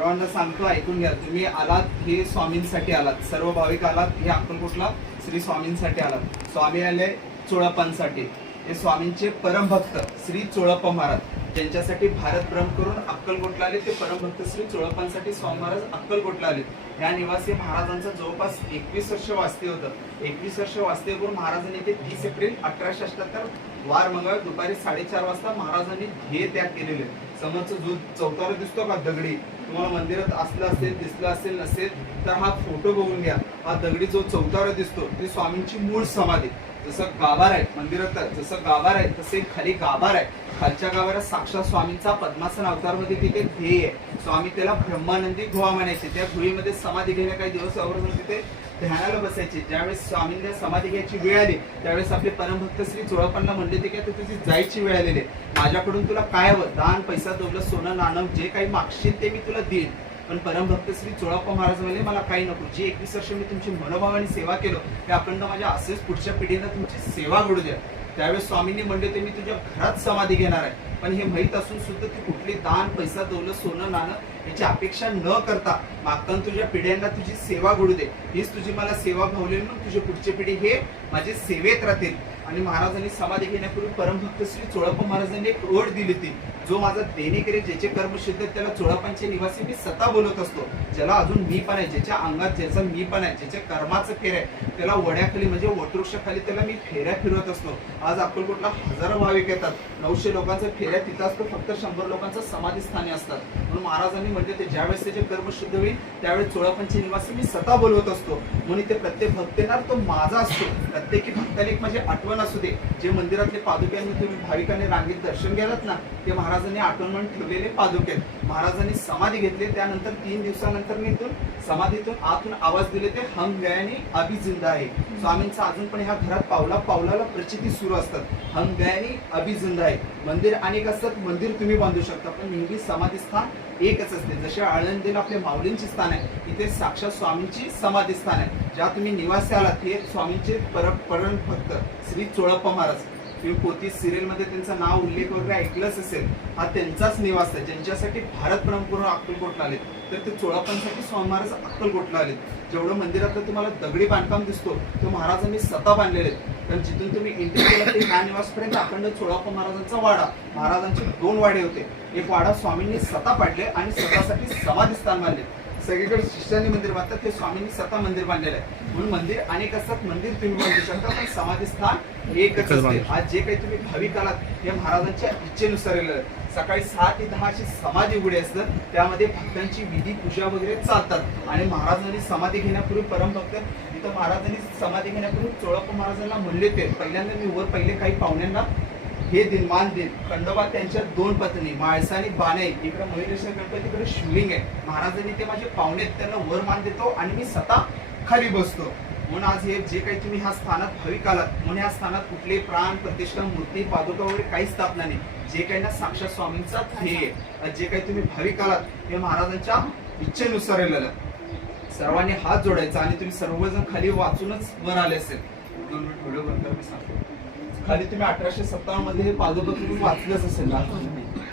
सर्वांना सांगतो, ऐकून घ्या. तुम्ही आलात हे स्वामींसाठी आलात, सर्व भाविक आलात हे अक्कलकोटला श्री स्वामींसाठी आलात. स्वामी आले चोळप्पांसाठी. हे स्वामींचे परमभक्त श्री चोळप्पा महाराज, ज्यांच्यासाठी भारत भ्रमण करून अक्कलकोटला आले, ते परमभक्त श्री चोळप्पांसाठी स्वामी महाराज अक्कलकोटला आले. या निवासी महाराजांचं जवळपास 21 वर्ष वास्तव्य होतं. 21 वर्ष वास्तव्य करून महाराजांनी ते 30 एप्रिल 1878 वार मंगळ दुपारी 4:30 वाजता महाराजांनी ध्येय त्याग केलेले. समोरचं जो चौतारा दिसतो का दगडी, तुम्हाला मंदिरात असलं असेल, दिसलं असेल, नसेल तर हा फोटो बघून घ्या. हा दगडी जो चौतारा दिसतो ती स्वामींची मूळ समाधी. जसं गाभार आहे मंदिरात, जसं गाभार आहे तसे खाली गाभार आहे. खालच्या गाभारात साक्षात स्वामींचा पद्मासन अवतारमध्ये तिथे ध्येय आहे. स्वामी त्याला ब्रह्मानंदी गुहा म्हणायचे. त्या गुहेमध्ये समाधी घेण्या काही दिवस अगोदर तिथे ध्यानाला बसायचे. ज्यावेळेस स्वामींना समाधी घ्यायची वेळ आली त्यावेळेस आपले परमभक्त श्री चोळप्पांना म्हणले होते की तुझी जायची वेळ आलेली, माझ्याकडून तुला काय हवं, दान, पैसा, दौलत, सोनं, नाणं जे काही मागशील ते मी तुला देईन. पण परमभक्त श्री चोळप्पा महाराज म्हणले मला काही नको. जी 21 वर्ष मी तुमची मनोभावाने सेवा केलो ते अखंड माझ्या असेच पुढच्या पिढीला तुमची सेवा घडू द्या. त्यावेळेस स्वामींनी म्हणले होते मी तुझ्या घरात समाधी घेणार आहे. पण हे माहीत असून सुद्धा ती कुठली दान, पैसा, दौलत, सोनं, नाणं याची अपेक्षा न करता मागताना तुझ्या पिढ्यांना तुझी सेवा घडू दे. हीच तुझी मला सेवा भावलेली म्हणून तुझी पुढची पिढी हे माझी सेवेत राहतील. आणि महाराजांनी समाधी घेण्यापूर्वी परमभक्त श्री चोळप्पा महाराजांनी एक ओढ दिली होती, जो माझा देणेकरी ज्याचे कर्म शुद्ध त्याला चोळप्पांचे निवासी मी स्वतः बोलत असतो. ज्याला अजून मी पण आहे, ज्याच्या अंगात ज्याचा मी पण आहे, ज्याच्या कर्माचं फेर आहे त्याला वड्याखाली म्हणजे वटवृक्षाखाली त्याला मी फेऱ्या फिरवत असतो. आज अक्कलकोटला हजारो भाविक येतात. 900 लोकांचं फेऱ्या तिथं असतो, फक्त 100 लोकांचं समाधी स्थानी असतात. म्हणून महाराजांनी म्हणजे ते ज्यावेळेस त्याचे कर्म शुद्ध होईल त्यावेळेस चोळप्पांचे निवासी मी स्वतः बोलवत असतो. म्हणून ते प्रत्येक भक्तेनार तो माझा असतो. प्रत्येकी भक्ताला एक माझी आठवण असू दे. जे मंदिरातले पादुक्यांनी तुम्ही भाविकांनी रांगेत दर्शन घ्यालात ना, ते महाराजांनी आठवण म्हणून ठेवलेले पादुके. महाराजांनी समाधी घेतली, त्यानंतर 3 दिवसानंतर इथून समाधीतून आतून आवाज दिले ते हम गयानी अभी जिंदा आहे. स्वामींचा अजून पण ह्या घरात पावला पावलाला प्रचिती सुरू असतात. हम गयानी अभी जिंदा आहे. मंदिर अनेक असतात, मंदिर तुम्ही बांधू शकता, पण नेहमी समाधी स्थान एकच असते. जसे आळंदीला आपले माऊलींचे स्थान आहे, इथे साक्षात स्वामींची समाधी स्थान आहे. ज्या तुम्ही निवासी आलात हे स्वामींचे परम भक्त श्री चोळप्पा महाराज. तुम्ही पोती सिरियल मध्ये त्यांचं नाव उल्लेख वगैरे ऐकलंच असेल. हा त्यांचाच निवास आहे. ज्यांच्यासाठी भारत भ्रमण करून अक्कलकोटला आले तर ते चोळप्पांसाठी स्वामी महाराज अक्कलकोटला आले. जेवढं मंदिरातलं तुम्हाला दगडी बांधकाम दिसतो तो महाराजांनी स्वतः बांधलेले आहेत. कारण जिथून तुम्ही एंट्री केला ते ह्या निवासपर्यंत अखंड चोळप्पा महाराजांचा वाडा. महाराजांचे 2 वाडे होते. एक वाडा स्वामींनी स्वतः पाडले आणि स्वतःसाठी समाधी स्थान बांधले. सगळीकडे शिष्यानी मंदिर बांधतात, ते स्वामींनी स्वतः मंदिर बांधलेलं आहे. म्हणून मंदिर अनेक असतात, मंदिर तुम्ही बांधू शकता, पण समाधी स्थान एकच असते. आज जे काही तुम्ही भाविक आलात हे महाराजांच्या इच्छेनुसार आलेलं. सकाळी 6 ते 10 अशी समाधी उघडी असतात, त्यामध्ये भक्तांची विधी पूजा वगैरे चालतात. आणि महाराजांनी समाधी घेण्यापूर्वी परमभक्त इथं महाराजांनी समाधी घेण्यापूर्वी चोळप्पा महाराजांना म्हणले ते पहिल्यांदा मी वर पहिले काही पाहुण्यांना हे दिन मान दिन. खंडोबा त्यांच्या 2 पत्नी माळसा आणि बाने, इकडे मयुरेश्वर गणपतीकडे शिवलिंग आहे. महाराजांनी ते माझे पाहुणे त्यांना वर मान देतो आणि मी स्वतः खाली बसतो. म्हणून आज हे जे काही तुम्ही ह्या स्थानात भाविक आलात, म्हणून ह्या स्थानात कुठले प्राण प्रतिष्ठा मूर्ती पादुका वगैरे काही स्थापना नाही. जे काही ना साक्षात स्वामींचा ध्येय. जे काही तुम्ही भाविक आलात हे महाराजांच्या इच्छेनुसार आलेलं. सर्वांनी हात जोडायचा आणि तुम्ही सर्वजण खाली वाचूनच वर आले असेल. 2 मिनिट व्हिडिओ बंद कर, मी सांगतो. खाली तुम्ही 1857 मध्ये हे पादुका तुम्ही वाचलंच असेल ना.